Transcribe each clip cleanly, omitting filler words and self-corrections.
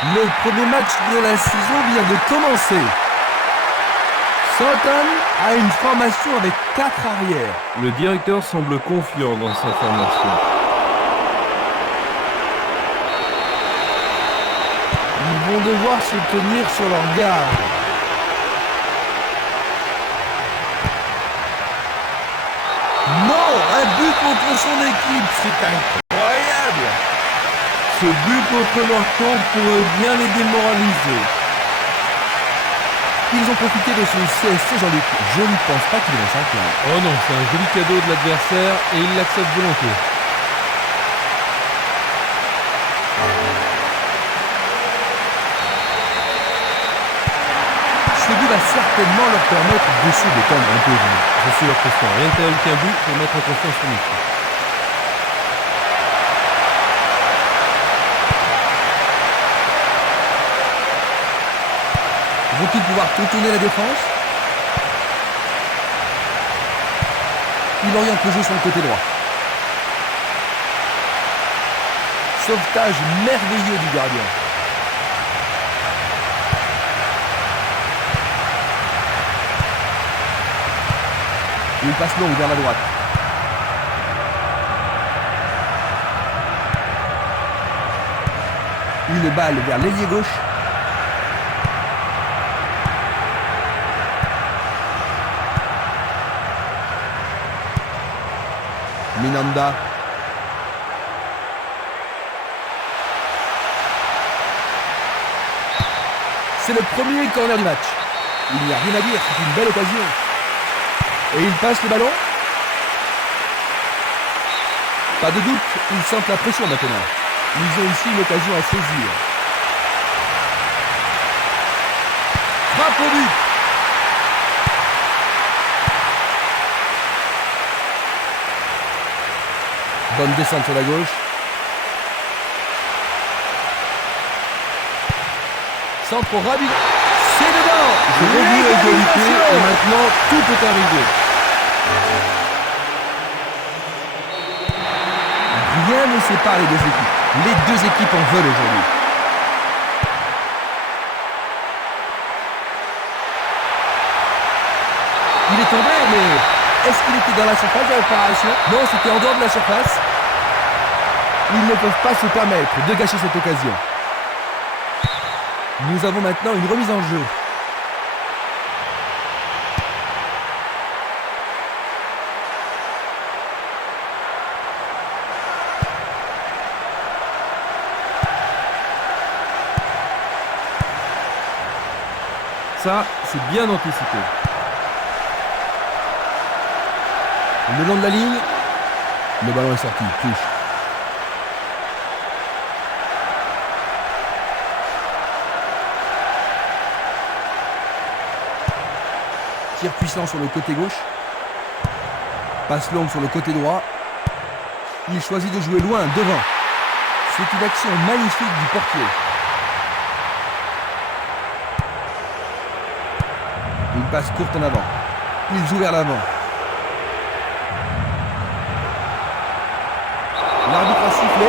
Le premier match de la saison vient de commencer. Southampton a une formation avec 4 arrières. Le directeur semble confiant dans sa formation. Ils vont devoir se tenir sur leur garde. Non, un but contre son équipe, c'est incroyable. Ce but contre leur camp pourrait bien les démoraliser. Ils ont profité de son CSC, Jean-Luc. Je ne pense pas qu'ils vont s'en plaindre. Oh non, c'est un joli cadeau de l'adversaire et il l'accepte volontiers. Ce but va certainement leur permettre de se détendre un peu. Je suis leur pression. Rien de tel qu'un but pour mettre en confiance son équipe. Vont-ils pouvoir contourner la défense? Il oriente le jeu sur le côté droit. Sauvetage merveilleux du gardien. Une passe longue vers la droite. Une balle vers l'ailier gauche. Minanda. C'est le premier corner du match. Il n'y a rien à dire, c'est une belle occasion. Et il passe le ballon. Pas de doute, ils sentent la pression maintenant. Ils ont ici une occasion à saisir. Frappe au but. Bonne descente sur la gauche. Centre rapide. C'est dedans. Je reviens à égalité et maintenant tout peut arriver. Rien ne sépare les deux équipes. Les deux équipes en veulent aujourd'hui. Il est tombé, mais est-ce qu'il était dans la surface de réparation? Non, c'était en dehors de la surface. Ils ne peuvent pas se permettre de gâcher cette occasion. Nous avons maintenant une remise en jeu. Ça, c'est bien anticipé. Le long de la ligne, le ballon est sorti, touche. Tir puissant sur le côté gauche. Passe longue sur le côté droit. Il choisit de jouer loin, devant. C'est une action magnifique du portier. Une passe courte en avant. Il joue vers l'avant. L'arbitre a sifflé.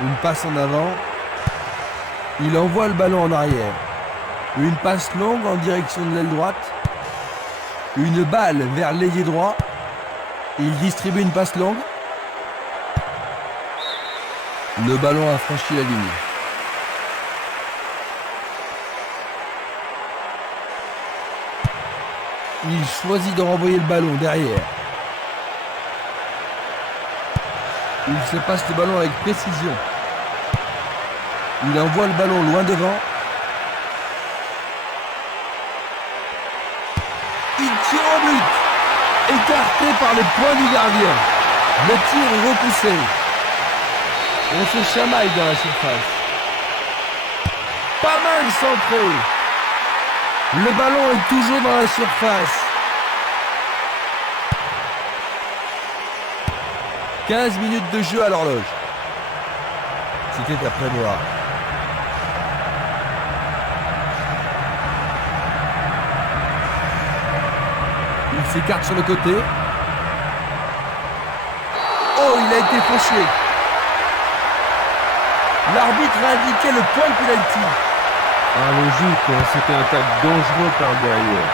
Une passe en avant. Il envoie le ballon en arrière. Une passe longue en direction de l'aile droite. Une balle vers l'ailier droit. Il distribue une passe longue. Le ballon a franchi la ligne. Il choisit de renvoyer le ballon derrière. Il se passe le ballon avec précision. Il envoie le ballon loin devant. Il tire au but. Écarté par les poings du gardien. Le tir est repoussé. On se chamaille dans la surface. Pas mal centré. Le ballon est toujours dans la surface. 15 minutes de jeu à l'horloge. C'était à prévoir. s'écarte sur le côté. Oh, il a été fauché. L'arbitre a indiqué le point de pénalty. Ah, logique, hein, c'était un tacle dangereux par derrière.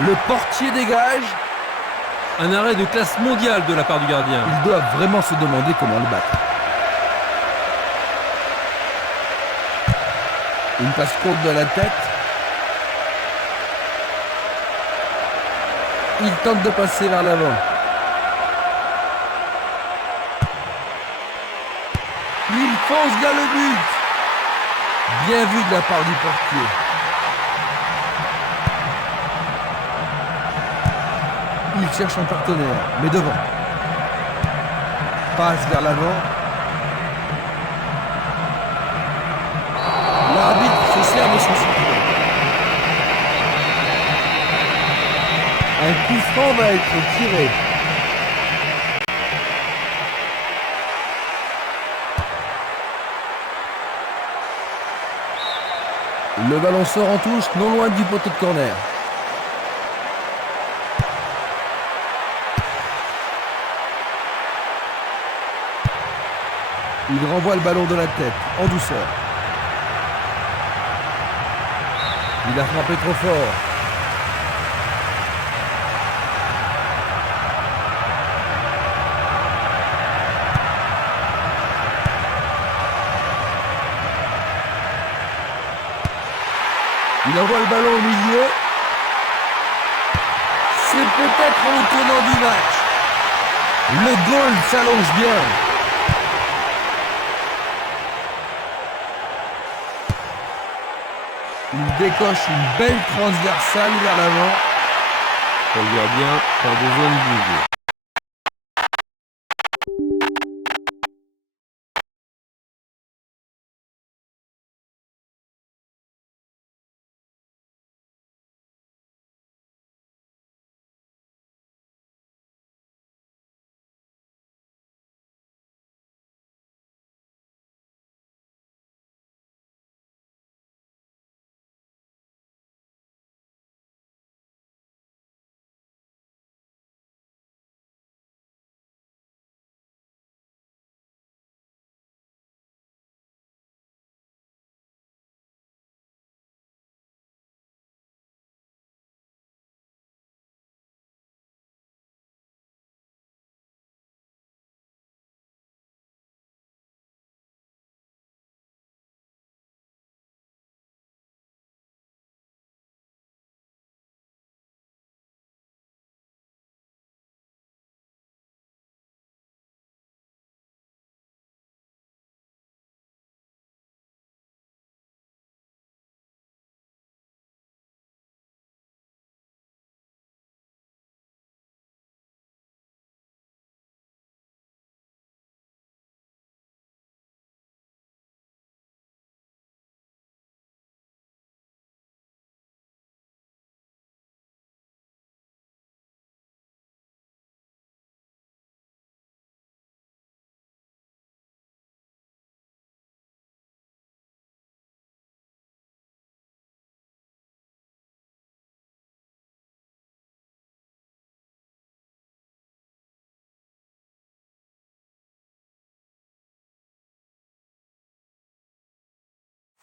Le portier dégage. Un arrêt de classe mondiale de la part du gardien. Ils doivent vraiment se demander comment le battre. Une passe courte de la tête. Il tente de passer vers l'avant. Il fonce vers le but. Bien vu de la part du portier. Il cherche un partenaire, mais devant. Passe vers l'avant. L'arbitre se sert de son sifflet. Un coup franc va être tiré. Le ballon sort en touche, non loin du poteau de corner. Il renvoie le ballon de la tête, en douceur. Il a frappé trop fort. Il envoie le ballon au milieu. C'est peut-être le tournant du match. Le goal s'allonge bien. Il décoche une belle transversale vers l'avant. Pour le gardien, pas besoin de bouger.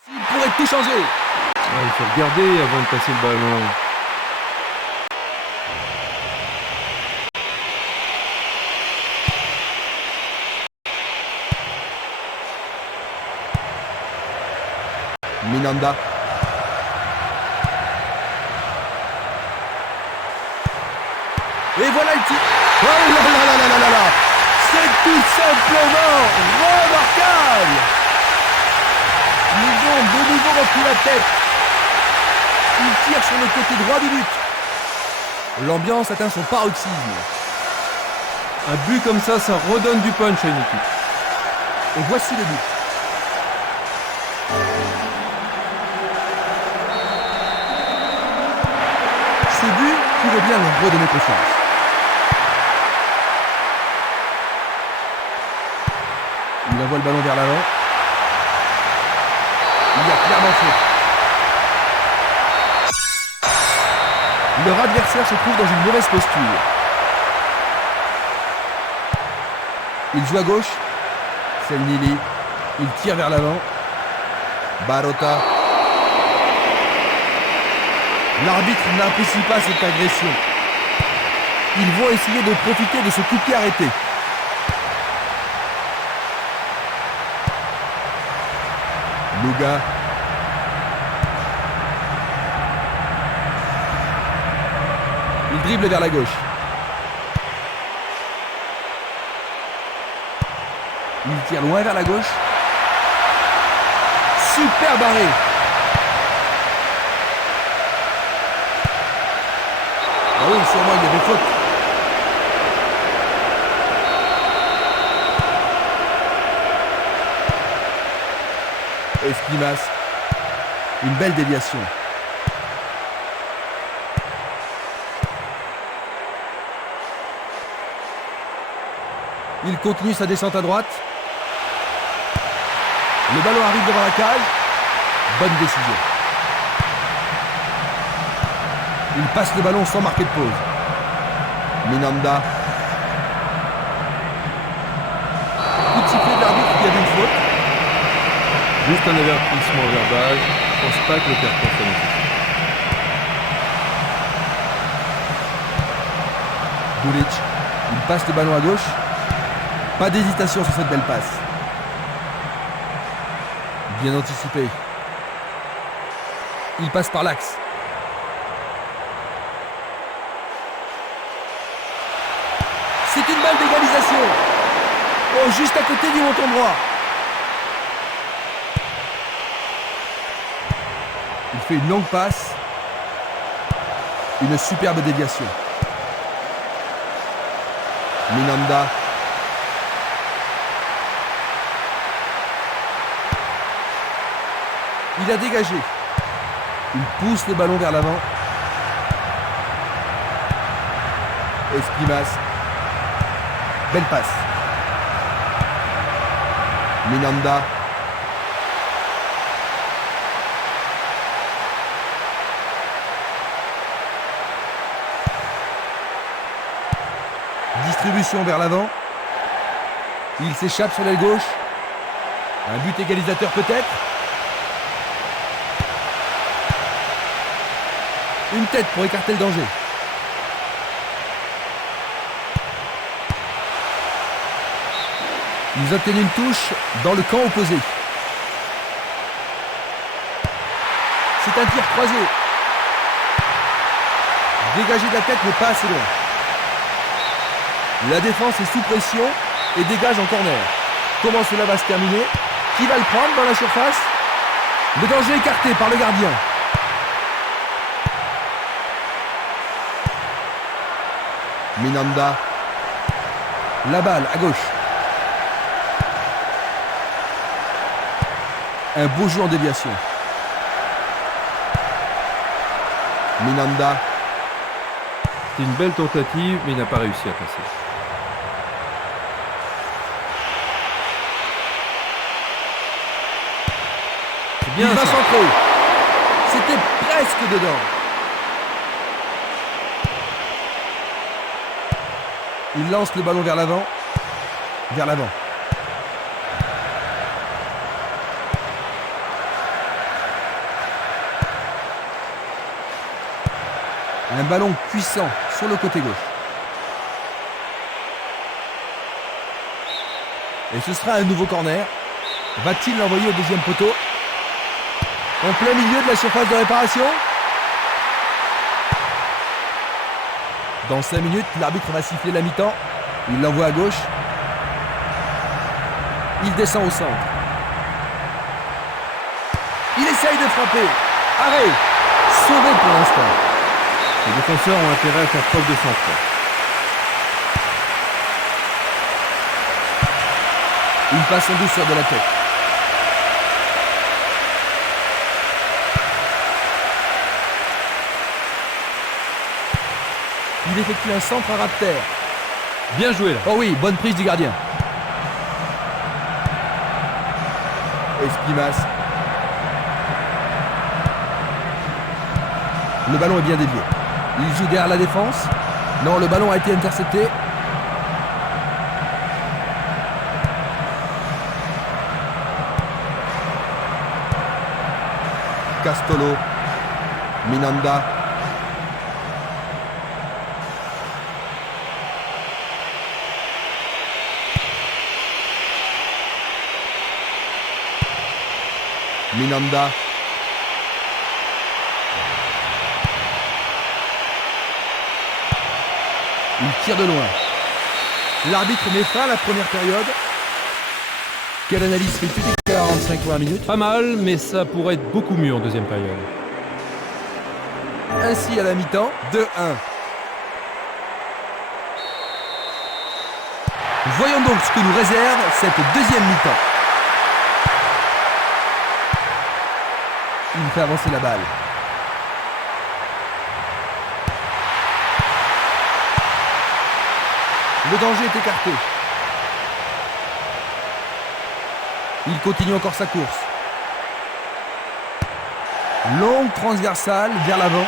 Il pourrait tout changer. Il faut regarder avant de passer le ballon. Minanda. Et voilà le tir. Oh là là là là là là là. C'est tout simplement remarquable. Ils ont de nouveau repris la tête. Ils tirent sur le côté droit du but. L'ambiance atteint son paroxysme. Un but comme ça redonne du punch à une équipe. Et voici le but. Ce but pourrait bien leur redonner confiance. Il envoie le ballon vers l'avant. Il y a clairement faute. Leur adversaire se trouve dans une mauvaise posture. Il joue à gauche. Selnili. Il tire vers l'avant. Barota. L'arbitre n'apprécie pas cette agression. Ils vont essayer de profiter de ce coup de pied arrêté. Luga. Il dribble vers la gauche. Il tire loin vers la gauche. Super barré. Ah oui, sûrement il y avait faute. Esquimas. Une belle déviation. Il continue sa descente à droite. Le ballon arrive devant la cage. Bonne décision. Il passe le ballon sans marquer de pause. Minanda. Coup de sifflet de l'arbitre, il y avait une faute. Juste un avertissement verbal. Je pense pas que le carton soit nécessaire. Dulic. Il passe le ballon à gauche. Pas d'hésitation sur cette belle passe. Bien anticipé. Il passe par l'axe. C'est une balle d'égalisation. Oh, juste à côté du montant droit. Il fait une longue passe. Une superbe déviation. Minanda. Il a dégagé. Il pousse le ballon vers l'avant. Esquimas. Belle passe. Minanda. Distribution vers l'avant. Il s'échappe sur l'aile gauche. Un but égalisateur peut-être. Une tête pour écarter le danger. Ils obtiennent une touche dans le camp opposé. C'est un tir croisé. Dégager de la tête n'est pas assez loin. La défense est sous pression et dégage en corner. Comment cela va se terminer? Qui va le prendre dans la surface? Le danger écarté par le gardien. Minanda. La balle à gauche. Un beau jeu en déviation. Minanda. C'est une belle tentative, mais il n'a pas réussi à passer. C'est bien. Il va centrer. C'était presque dedans. Il lance le ballon vers l'avant. Vers l'avant. Un ballon puissant sur le côté gauche. Et ce sera un nouveau corner. Va-t-il l'envoyer au deuxième poteau? En plein milieu de la surface de réparation? Dans 5 minutes, l'arbitre va siffler la mi-temps. Il l'envoie à gauche. Il descend au centre. Il essaye de frapper. Arrêt. Sauvé pour l'instant. Les défenseurs ont intérêt à faire preuve de sang-froid. Une passe en douceur de la tête. Il effectue un centre à ras de terre. Bien joué là. Oh oui, bonne prise du gardien. Esquimas. Le ballon est bien dévié. Il joue derrière la défense. Non, le ballon a été intercepté. Castolo. Minanda. Minanda. Il tire de loin. L'arbitre met fin à la première période. Quelle analyse fait-tu des 45 premières minutes? Pas mal, mais ça pourrait être beaucoup mieux en deuxième période. Ainsi à la mi-temps, 2-1. Voyons donc ce que nous réserve cette deuxième mi-temps. Il fait avancer la balle. Le danger est écarté. Il continue encore sa course. Longue transversale vers l'avant.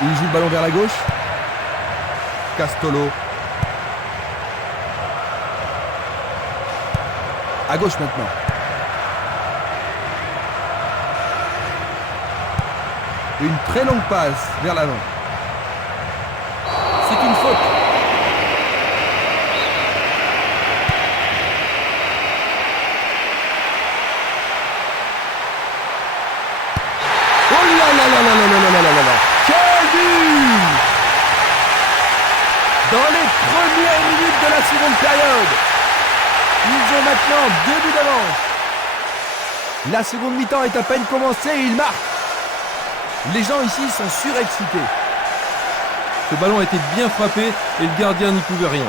Il joue le ballon vers la gauche. Castolo. À gauche maintenant. Une très longue passe vers l'avant. C'est une faute. Oh là là là là là là là là là là. Quel but! Dans les premières minutes de la seconde période, ils ont maintenant 2 buts d'avance. La seconde mi-temps est à peine commencée et ils marquent. Les gens ici sont surexcités. Ce ballon a été bien frappé et le gardien n'y pouvait rien.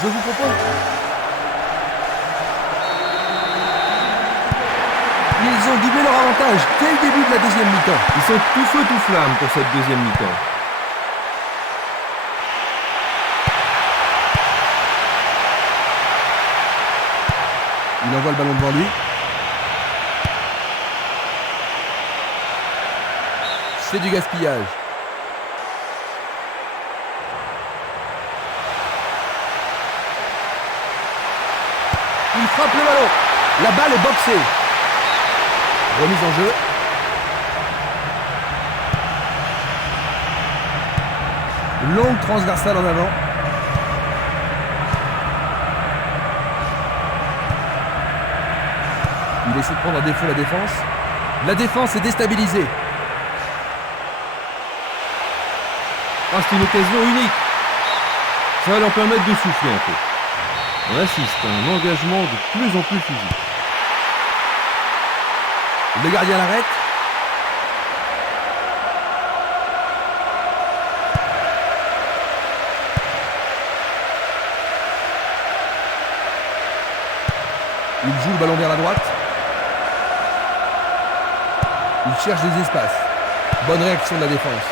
Je vous propose... Ils ont doublé leur avantage dès le début de la deuxième mi-temps. Ils sont tout feu tout flamme pour cette deuxième mi-temps. Il envoie le ballon devant lui. C'est du gaspillage. Il frappe le ballon. La balle est boxée. Remise en jeu. Longue transversale en avant. Il essaie de prendre en défaut la défense. La défense est déstabilisée. Ah, c'est une occasion unique. Ça va leur permettre de souffler un peu. On assiste à un engagement de plus en plus physique. Le gardien l'arrête. Il joue le ballon vers la droite. Il cherche des espaces. Bonne réaction de la défense.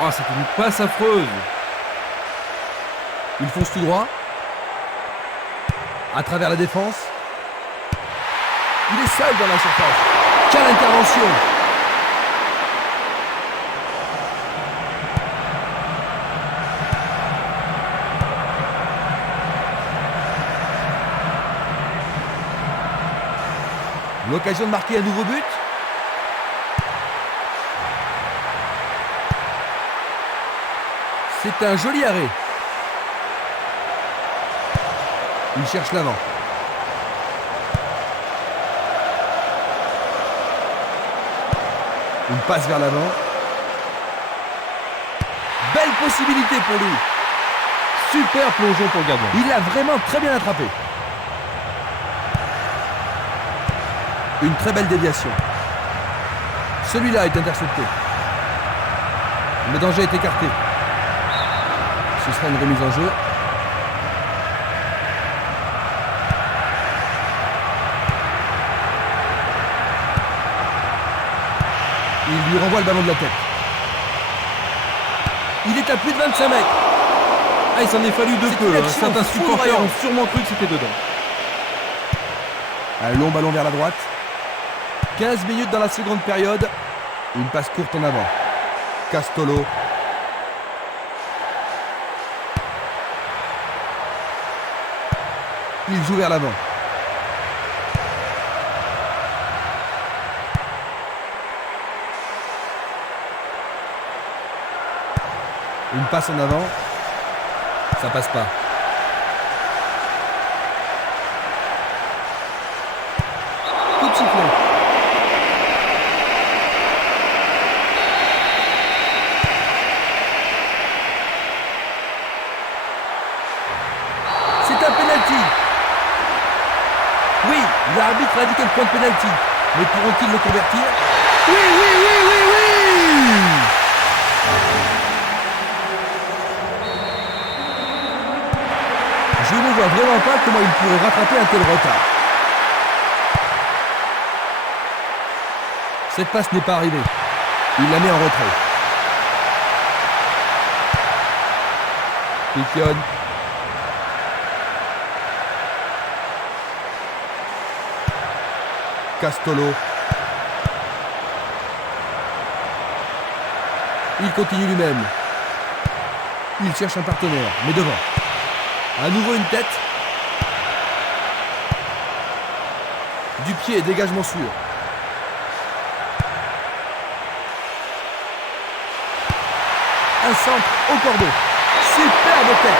Ah, c'est une passe affreuse. Il fonce tout droit. À travers la défense. Il est seul dans la surface. Quelle intervention! L'occasion de marquer un nouveau but. C'est un joli arrêt. Il cherche l'avant. Une passe vers l'avant. Belle possibilité pour lui. Super plongeon pour le gardien. Il l'a vraiment très bien attrapé. Une très belle déviation. Celui-là est intercepté. Le danger est écarté. Ce sera une remise en jeu. Il lui renvoie le ballon de la tête. Il est à plus de 25 mètres. Ah, il s'en est fallu de C'est peu. une Hein. action Certains supporters foudroyante. ont sûrement cru que c'était dedans. Un long ballon vers la droite. 15 minutes dans la seconde période. Une passe courte en avant. Castolo. Il joue vers l'avant. Une passe en avant. Ça passe pas. Coup de sifflet. C'est un penalty. Oui, l'arbitre a indiqué le point de penalty. Mais pourront-ils le convertir? Oui, oui, oui, oui, oui! Je ne vois vraiment pas comment il pourrait rattraper un tel retard. Cette passe n'est pas arrivée. Il la met en retrait. Piquion. Castolo. Il continue lui-même. Il cherche un partenaire, mais devant. À nouveau une tête. Du pied, dégagement sûr. Un centre au cordeau. Superbe tête.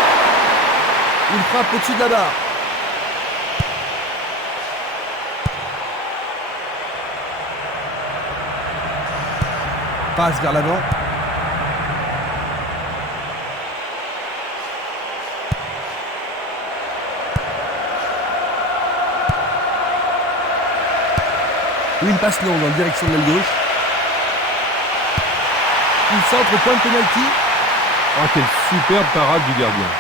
Il frappe au-dessus de la barre. Passe vers l'avant. Une passe longue en direction de l'aile gauche. Il centre au point de penalty. Ah, quelle superbe parade du gardien.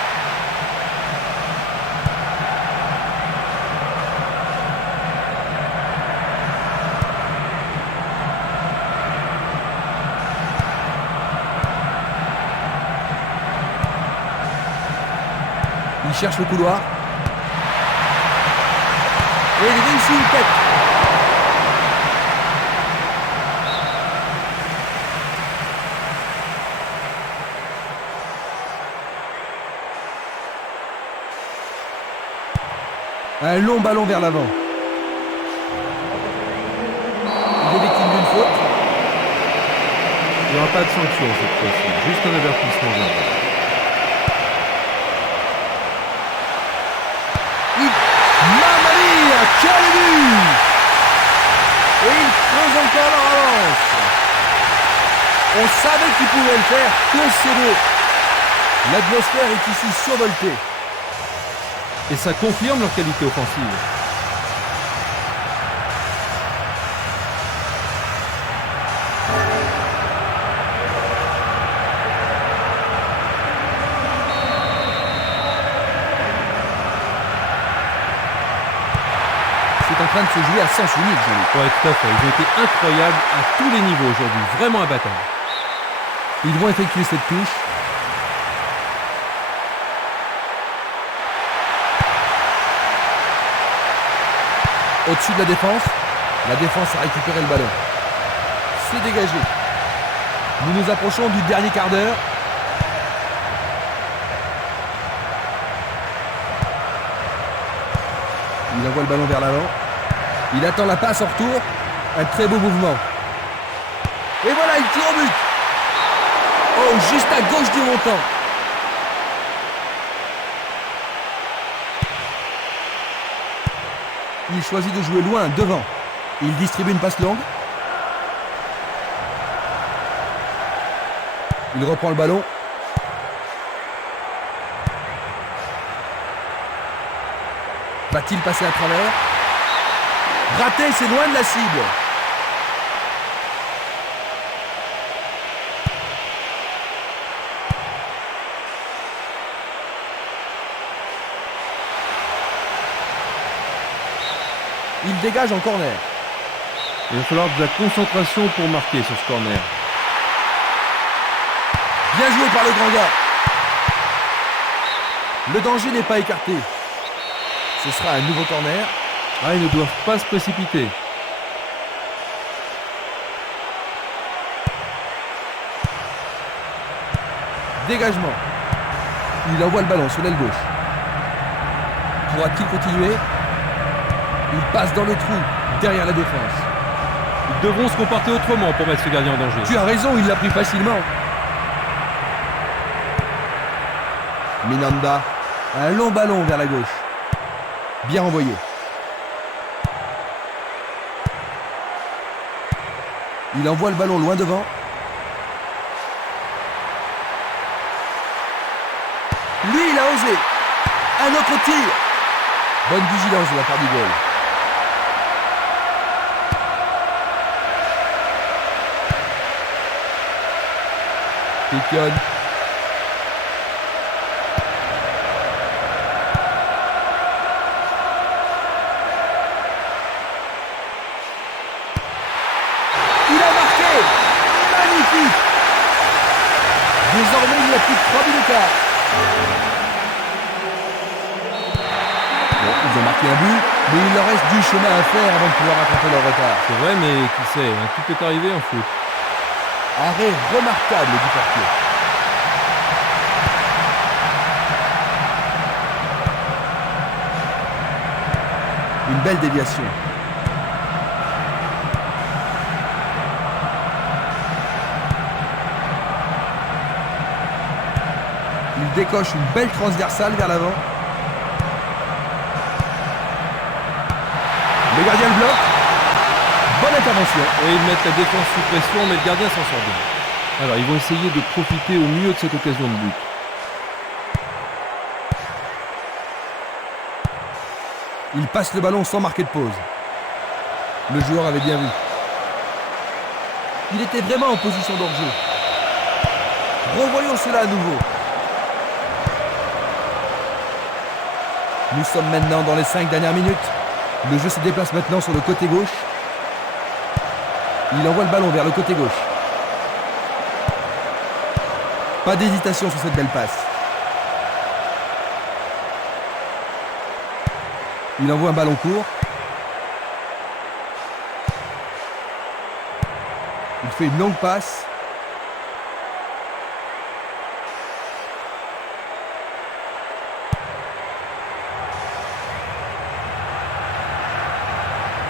Il cherche le couloir. Et il réussit une tête. Un long ballon vers l'avant. Il est victime d'une faute. Il n'y aura pas de sanction cette fois-ci. Juste un avertissement verbal. Mamma mia, quel but! Et il creuse encore leur avance. On savait qu'il pouvait le faire, que c'est beau. L'atmosphère est ici survoltée. Et ça confirme leur qualité offensive. C'est en train de se jouer à sens unique, Jean-Luc. Ouais, tout à fait. Ils ont été incroyables à tous les niveaux aujourd'hui. Vraiment imbattables. Ils vont effectuer cette touche. Au-dessus de la défense a récupéré le ballon. C'est dégagé. Nous nous approchons du dernier quart d'heure. Il envoie le ballon vers l'avant. Il attend la passe en retour. Un très beau mouvement. Et voilà, il tire au but. Oh, juste à gauche du montant. Il choisit de jouer loin, devant. Il distribue une passe longue. Il reprend le ballon. Va-t-il passer à travers? Raté, c'est loin de la cible. Il dégage en corner. Il va falloir de la concentration pour marquer sur ce corner. Bien joué par le grand gars. Le danger n'est pas écarté. Ce sera un nouveau corner. Ah, ils ne doivent pas se précipiter. Dégagement. Il envoie le ballon sur l'aile gauche. Pourra-t-il continuer? Il passe dans le trou, derrière la défense. Ils devront se comporter autrement pour mettre ce gardien en danger. Tu as raison, il l'a pris facilement. Minanda, un long ballon vers la gauche. Bien envoyé. Il envoie le ballon loin devant. Lui, il a osé. Un autre tir. Bonne vigilance de la part du goal. Piquion. Il a marqué. Magnifique. Désormais, il n'y a plus de 3 buts d'écart. Bon, ils ont marqué un but, mais il leur reste du chemin à faire avant de pouvoir rattraper leur retard. C'est vrai, mais qui sait, hein, tout peut arriver en foot. Arrêt remarquable du portier. Une belle déviation. Il décoche une belle transversale vers l'avant. Le gardien le bloque. Bonne intervention. Et ils mettent la défense sous pression, mais le gardien s'en sort bien. Alors, ils vont essayer de profiter au mieux de cette occasion de but. Il passe le ballon sans marquer de pause. Le joueur avait bien vu. Il était vraiment en position d'hors-jeu. Revoyons cela à nouveau. Nous sommes maintenant dans les 5 dernières minutes. Le jeu se déplace maintenant sur le côté gauche. Il envoie le ballon vers le côté gauche. Pas d'hésitation sur cette belle passe. Il envoie un ballon court. Il fait une longue passe.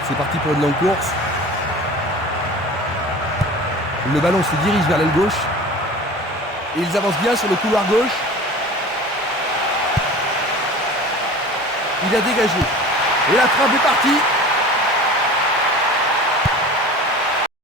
C'est parti pour une longue course. Le ballon se dirige vers l'aile gauche. Et ils avancent bien sur le couloir gauche. Il a dégagé. Et la trappe est partie.